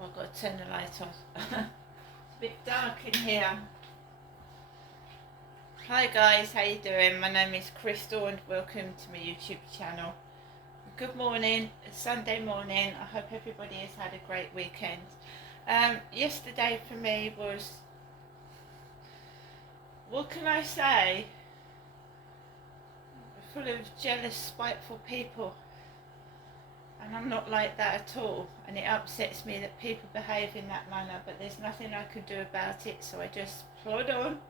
Oh, I've got to turn the light on. It's a bit dark in here. Hi guys, how you doing? My name is Crystal and welcome to my YouTube channel. Good morning, it's Sunday morning. I hope everybody has had a great weekend. Yesterday for me was, what can I say? Full of jealous, spiteful people. And I'm not like that at all, and it upsets me that people behave in that manner, but there's nothing I can do about it, so I just plod on.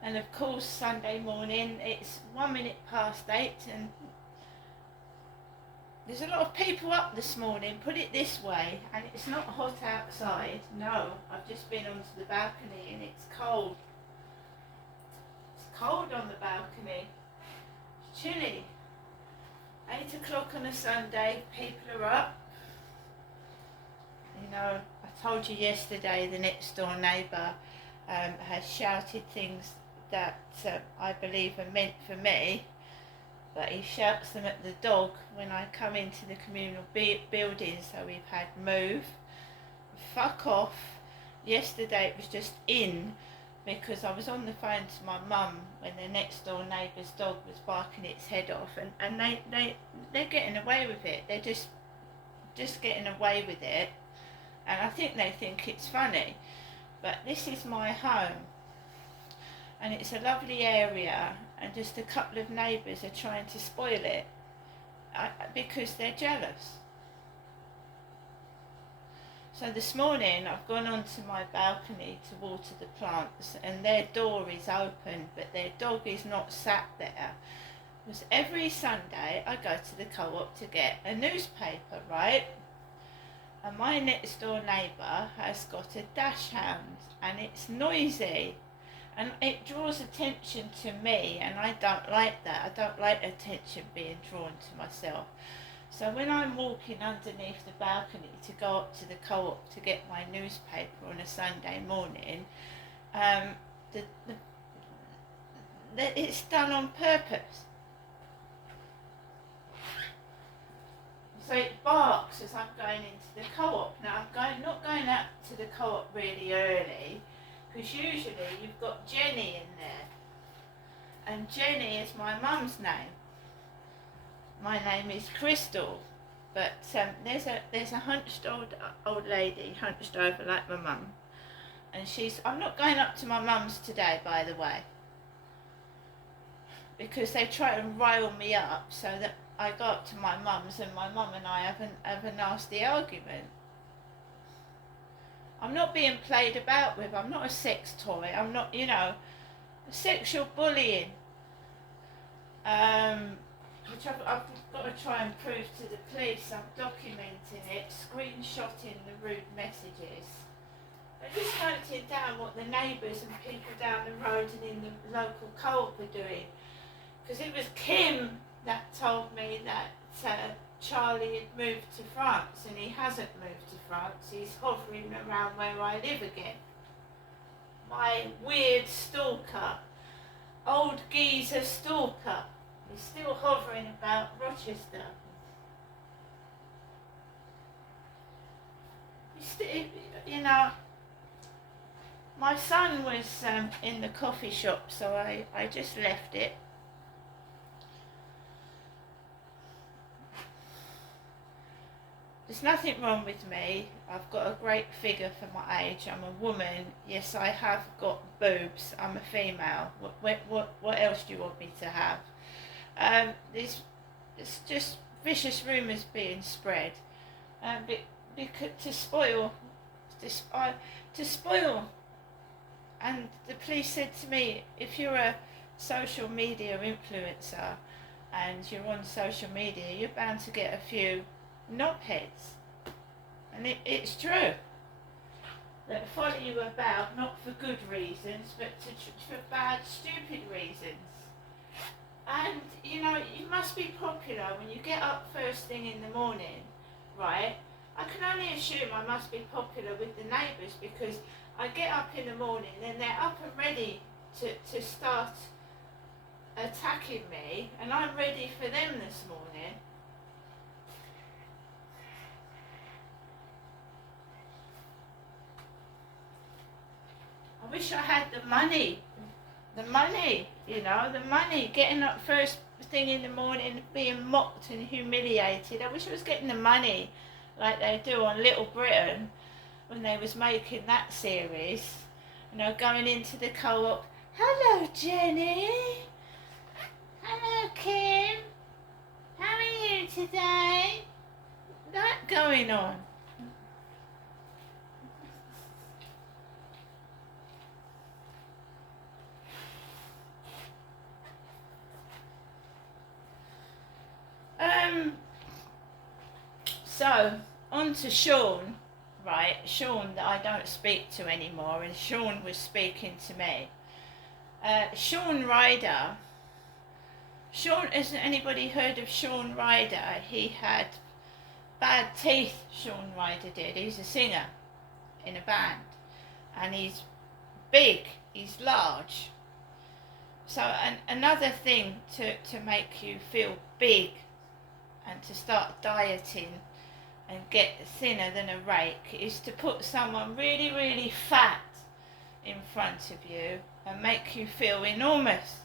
And of course, Sunday morning, it's 8:01, and there's a lot of people up this morning, put it this way, and it's not hot outside. No, I've just been onto the balcony and it's cold. It's cold on the balcony. It's chilly. 8 o'clock on a Sunday, people are up. You know, I told you yesterday the next door neighbour has shouted things that I believe are meant for me, but he shouts them at the dog when I come into the communal building. So we've had move, fuck off. Yesterday it was just in, because I was on the phone to my mum when the next door neighbour's dog was barking its head off, and they're getting away with it. They're just getting away with it, and I think they think it's funny. But this is my home, and it's a lovely area, and just a couple of neighbours are trying to spoil it because they're jealous. So this morning I've gone onto my balcony to water the plants, and their door is open, but their dog is not sat there. Because every Sunday I go to the co-op to get a newspaper, right? And my next door neighbour has got a dachshund, and it's noisy, and it draws attention to me, and I don't like that. I don't like attention being drawn to myself. So when I'm walking underneath the balcony to go up to the co-op to get my newspaper on a Sunday morning, it's done on purpose. So it barks as I'm going into the co-op. Now I'm not going out to the co-op really early, because usually you've got Jenny in there, and Jenny is my mum's name. My name is Crystal, but there's a hunched old lady, hunched over like my mum, and I'm not going up to my mum's today, by the way, because they try and rile me up so that I go up to my mum's and my mum and I have a nasty argument. I'm not being played about with. I'm not a sex toy. I'm not, sexual bullying. Which I've got to try and prove to the police. I'm documenting it, screenshotting the rude messages. I'm just noting down what the neighbours and people down the road and in the local co-op are doing. Because it was Kim that told me that Charlie had moved to France, and he hasn't moved to France. He's hovering around where I live again. My weird stalker, old geezer stalker, is still hovering about Rochester. My son was in the coffee shop, so I just left it. There's nothing wrong with me. I've got a great figure for my age. I'm a woman. Yes, I have got boobs. I'm a female. What else do you want me to have? There's just vicious rumours being spread, to spoil. And the police said to me, if you're a social media influencer and you're on social media, you're bound to get a few knobheads. And it's true. That follow you about, not for good reasons, but for bad, stupid reasons. And, you must be popular when you get up first thing in the morning, right? I can only assume I must be popular with the neighbours, because I get up in the morning and they're up and ready to start attacking me, and I'm ready for them this morning. wish I had the money. The money, you know, the money. Getting up first thing in the morning, being mocked and humiliated. I wish I was getting the money like they do on Little Britain when they was making that series. You know, going into the co-op. Hello, Jenny. Hello, Kim. How are you today? That going on. So, on to Sean, right? Sean that I don't speak to anymore, and Sean was speaking to me. Sean Ryder. Sean, hasn't anybody heard of Sean Ryder? He had bad teeth, Sean Ryder did. He's a singer in a band. And he's big, he's large. So another thing to make you feel big and to start dieting and get thinner than a rake is to put someone really, really fat in front of you and make you feel enormous.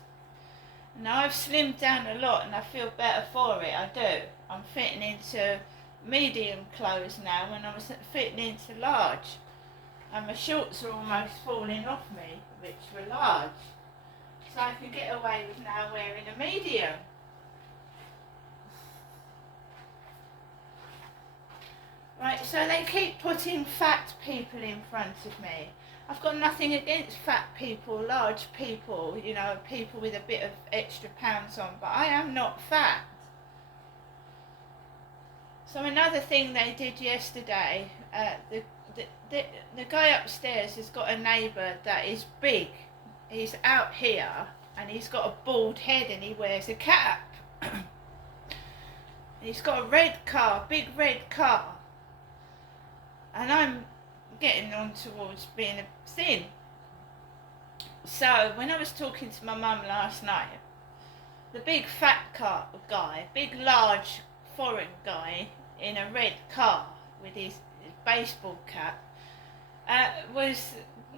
Now I've slimmed down a lot and I feel better for it, I do. I'm fitting into medium clothes now when I was fitting into large. And my shorts are almost falling off me, which were large. So I can get away with now wearing a medium. Right, so they keep putting fat people in front of me. I've got nothing against fat people, large people, you know, people with a bit of extra pounds on, but I am not fat. So another thing they did yesterday, the guy upstairs has got a neighbour that is big. He's out here and he's got a bald head and he wears a cap. He's got a red car, big red car. And I'm getting on towards being thin. So when I was talking to my mum last night, the big fat car guy, big large foreign guy in a red car with his baseball cap, was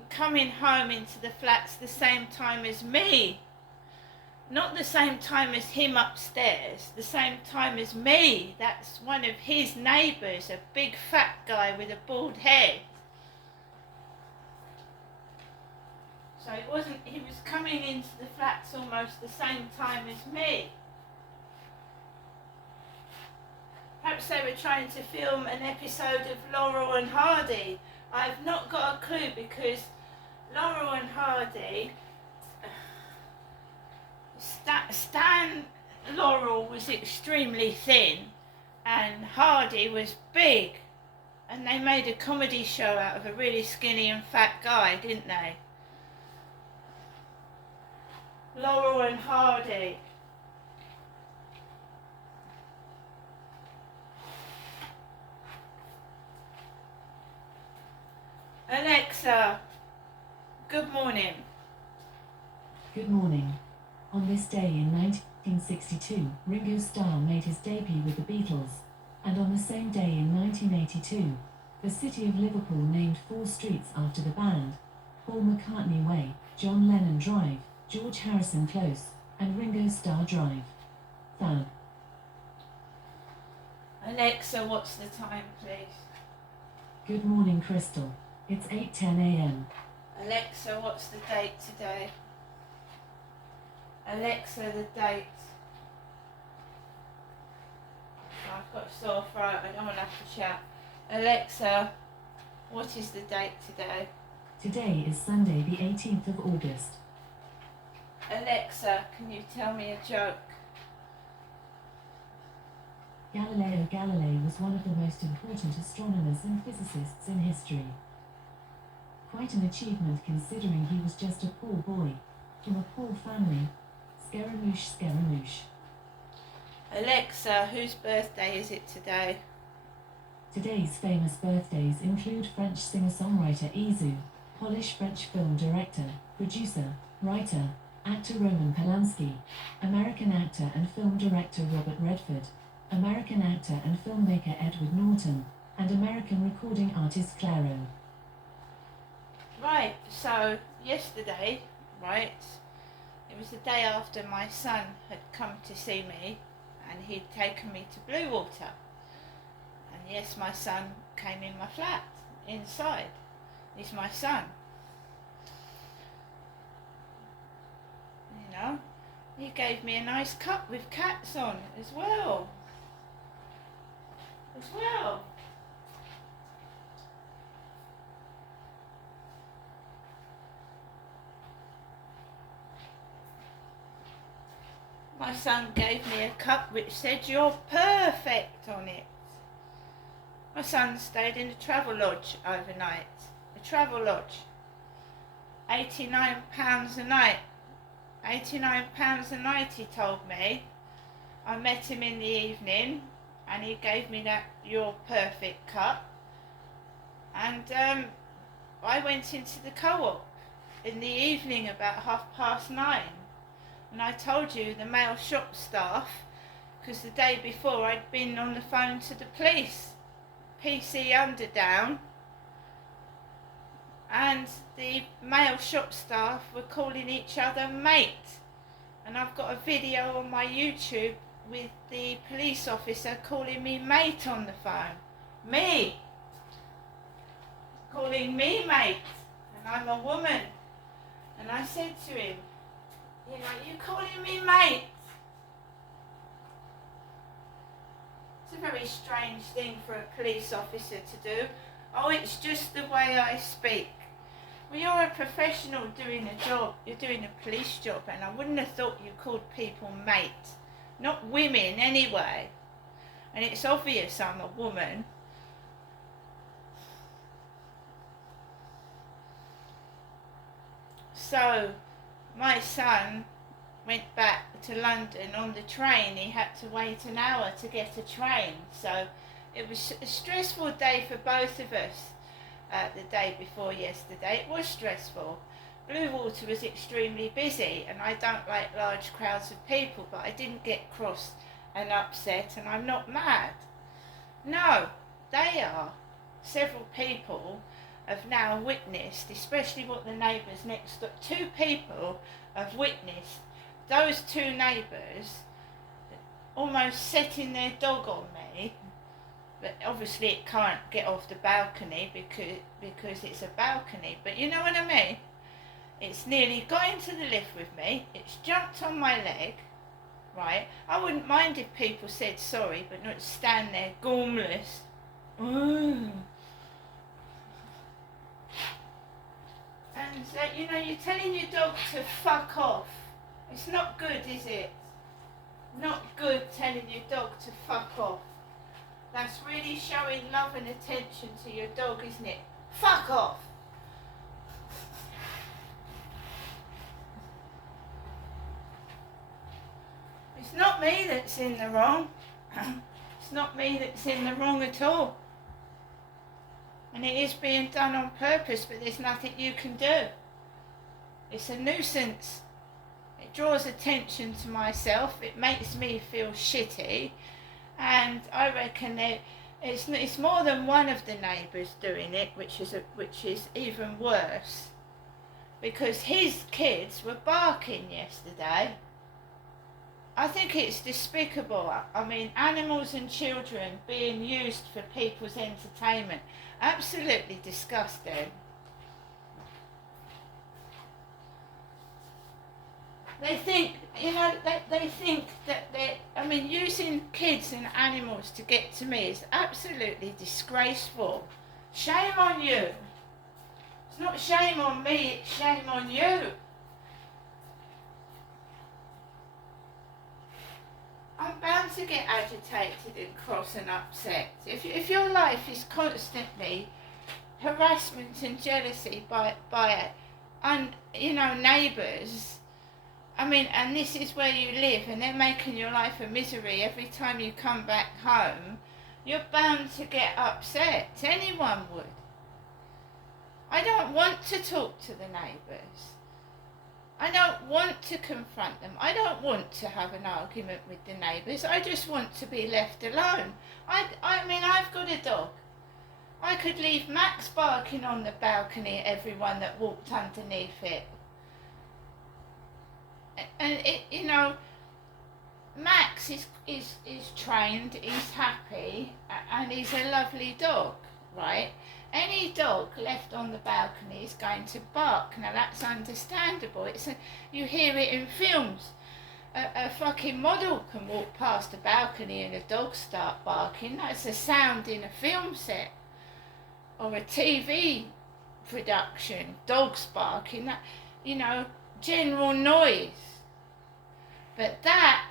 coming home into the flats the same time as me. Not the same time as him upstairs, the same time as me. That's one of his neighbours, a big fat guy with a bald head. So he was coming into the flats almost the same time as me. Perhaps they were trying to film an episode of Laurel and Hardy. I've not got a clue because Laurel and Hardy, Stan Laurel was extremely thin and Hardy was big, and they made a comedy show out of a really skinny and fat guy, didn't they? Laurel and Hardy. Alexa, good morning. Good morning. On this day in 1962, Ringo Starr made his debut with the Beatles, and on the same day in 1982, the city of Liverpool named 4 streets after the band: Paul McCartney Way, John Lennon Drive, George Harrison Close, and Ringo Starr Drive. Fab. Alexa, what's the time, please? Good morning, Crystal. It's 8:10 a.m. Alexa, what's the date today? Alexa, the date. Oh, I've got a sore throat, I don't want to have to shout. Alexa, what is the date today? Today is Sunday, the 18th of August. Alexa, can you tell me a joke? Galileo Galilei was one of the most important astronomers and physicists in history. Quite an achievement considering he was just a poor boy, from a poor family. Scaramouche, Scaramouche. Alexa, whose birthday is it today? Today's famous birthdays include French singer-songwriter Izu, Polish French film director, producer, writer, actor Roman Polanski, American actor and film director Robert Redford, American actor and filmmaker Edward Norton, and American recording artist Clairo. Right, so yesterday, right, it was the day after my son had come to see me and he'd taken me to Bluewater. And yes, my son came in my flat, inside. He's my son. You know, he gave me a nice cup with cats on as well. My son gave me a cup which said "You're perfect" on it. My son stayed in a travel lodge overnight. A travel lodge. £89 a night. £89 a night, he told me. I met him in the evening and he gave me that "You're perfect" cup. And I went into the co-op in the evening about 9:30. And I told you the male shop staff, because the day before I'd been on the phone to the police, PC Underdown, and the male shop staff were calling each other mate. And I've got a video on my YouTube with the police officer calling me mate on the phone. Me! Calling me mate. And I'm a woman. And I said to him, you know, "You calling me mate?" It's a very strange thing for a police officer to do. "Oh, it's just the way I speak." Well, you're a professional doing a job. You're doing a police job, and I wouldn't have thought you called people mate. Not women, anyway. And it's obvious I'm a woman. So, my son went back to London on the train. He had to wait an hour to get a train. So it was a stressful day for both of us the day before yesterday. It was stressful. Bluewater was extremely busy and I don't like large crowds of people, but I didn't get cross and upset and I'm not mad. No, they are. Several people have now witnessed, especially what the neighbours next door, 2 people have witnessed those 2 neighbours almost setting their dog on me, but obviously it can't get off the balcony because it's a balcony, but you know what I mean? It's nearly got into the lift with me, it's jumped on my leg, right? I wouldn't mind if people said sorry, but not stand there gormless. And you know, you're telling your dog to fuck off. It's not good, is it? Not good telling your dog to fuck off. That's really showing love and attention to your dog, isn't it? Fuck off! It's not me that's in the wrong. It's not me that's in the wrong at all. And it is being done on purpose, but there's nothing you can do. It's a nuisance. It draws attention to myself. It makes me feel shitty. And I reckon that it's more than one of the neighbours doing it, which is even worse. Because his kids were barking yesterday. I think it's despicable. I mean, animals and children being used for people's entertainment. Absolutely disgusting. They think, you know, they think that using kids and animals to get to me is absolutely disgraceful. Shame on you. It's not shame on me, it's shame on you. I'm bound to get agitated and cross and upset. If your life is constantly harassment and jealousy by neighbours, and this is where you live and they're making your life a misery every time you come back home, you're bound to get upset. Anyone would. I don't want to talk to the neighbours. I don't want to confront them. I don't want to have an argument with the neighbours. I just want to be left alone. I've got a dog. I I could leave Max barking on the balcony at everyone that walked underneath it. And it, you know, Max is trained, he's happy, and he's a lovely dog, right? Any dog left on the balcony is going to bark. Now that's understandable. You hear it in films. A fucking model can walk past a balcony and a dog start barking. That's a sound in a film set or a TV production. Dogs barking. That, you know, general noise. But that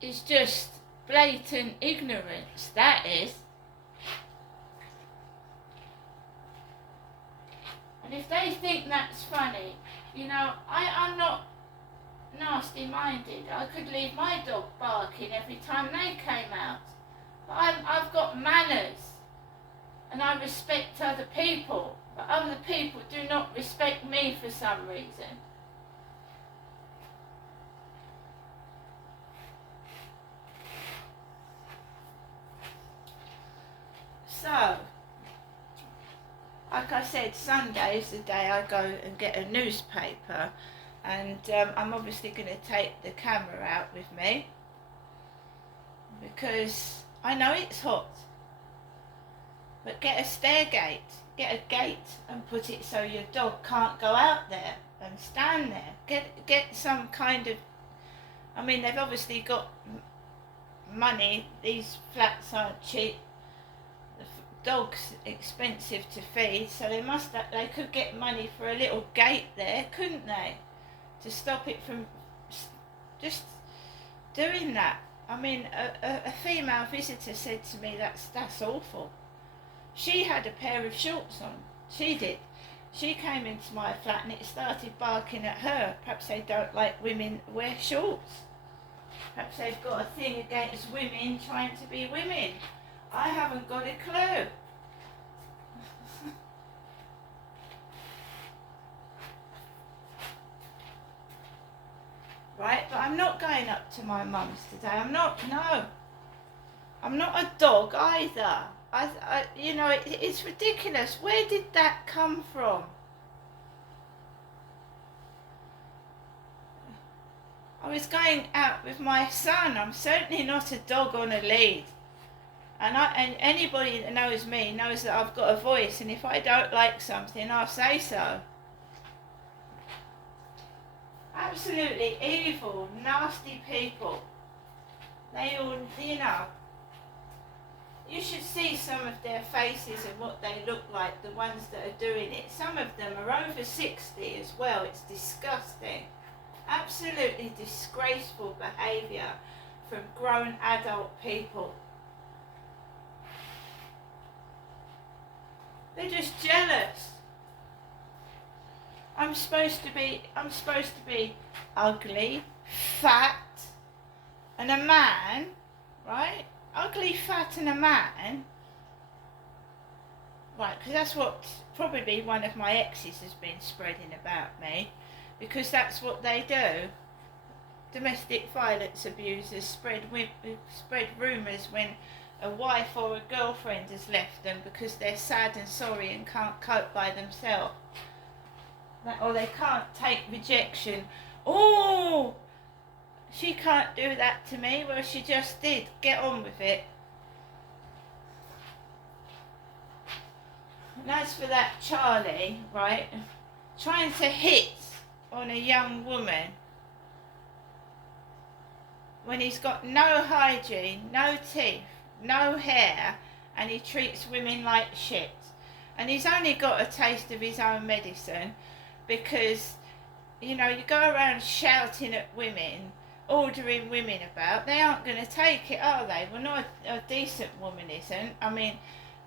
is just blatant ignorance. That is. And if they think that's funny, you know, I'm not nasty minded. I could leave my dog barking every time they came out. But I've got manners and I respect other people. But other people do not respect me for some reason. So, like I said, Sunday is the day I go and get a newspaper, and I'm obviously going to take the camera out with me because I know it's hot. But get a stair gate, get a gate and put it so your dog can't go out there and stand there. Get some kind of, I mean, they've obviously got money. These flats aren't cheap. Dog's expensive to feed, so they could get money for a little gate there, couldn't they, to stop it from just doing that. I mean, a female visitor said to me, that's awful. She had a pair of shorts on. She did. She came into my flat and it started barking at her. Perhaps they don't like women wear shorts. Perhaps they've got a thing against women trying to be women. I haven't got a clue. Right, but I'm not going up to my mum's today. I'm not a dog either. You know, it's ridiculous. Where did that come from? I was going out with my son. I'm certainly not a dog on a lead. And anybody that knows me knows that I've got a voice, and if I don't like something, I'll say so. Absolutely evil, nasty people. They all, you know, you should see some of their faces and what they look like, the ones that are doing it. Some of them are over 60 as well. It's disgusting. Absolutely disgraceful behaviour from grown adult people. They're just jealous. I'm supposed to be ugly, fat, and a man, right? Ugly, fat, and a man. Right, because that's what probably one of my exes has been spreading about me, because that's what they do. Domestic violence abusers spread rumours when a wife or a girlfriend has left them because they're sad and sorry and can't cope by themselves. Or they can't take rejection. Oh, she can't do that to me. Well, she just did. Get on with it. And as for that Charlie, right, trying to hit on a young woman when he's got no hygiene, no teeth, no hair, and he treats women like shit. And he's only got a taste of his own medicine because, you know, you go around shouting at women, ordering women about, they aren't going to take it, are they? Well, not a decent woman isn't. I mean,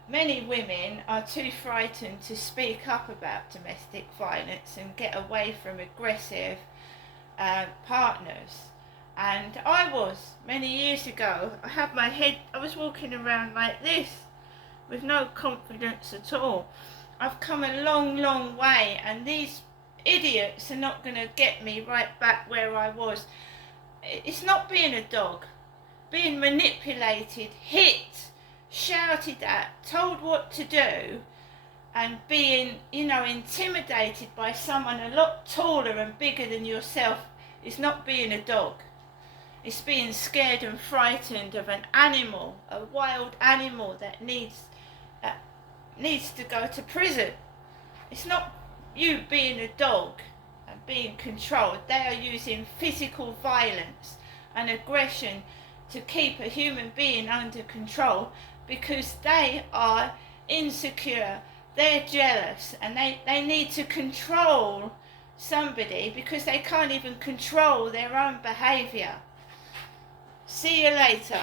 many women are too frightened to speak up about domestic violence and get away from aggressive partners. And I was, many years ago, I was walking around like this with no confidence at all. I've come a long, long way, and these idiots are not going to get me right back where I was. It's not being a dog. Being manipulated, hit, shouted at, told what to do, and being, intimidated by someone a lot taller and bigger than yourself is not being a dog. It's being scared and frightened of an animal, a wild animal that needs to go to prison. It's not you being a dog and being controlled. They are using physical violence and aggression to keep a human being under control because they are insecure, they're jealous, and they need to control somebody because they can't even control their own behaviour. See you later.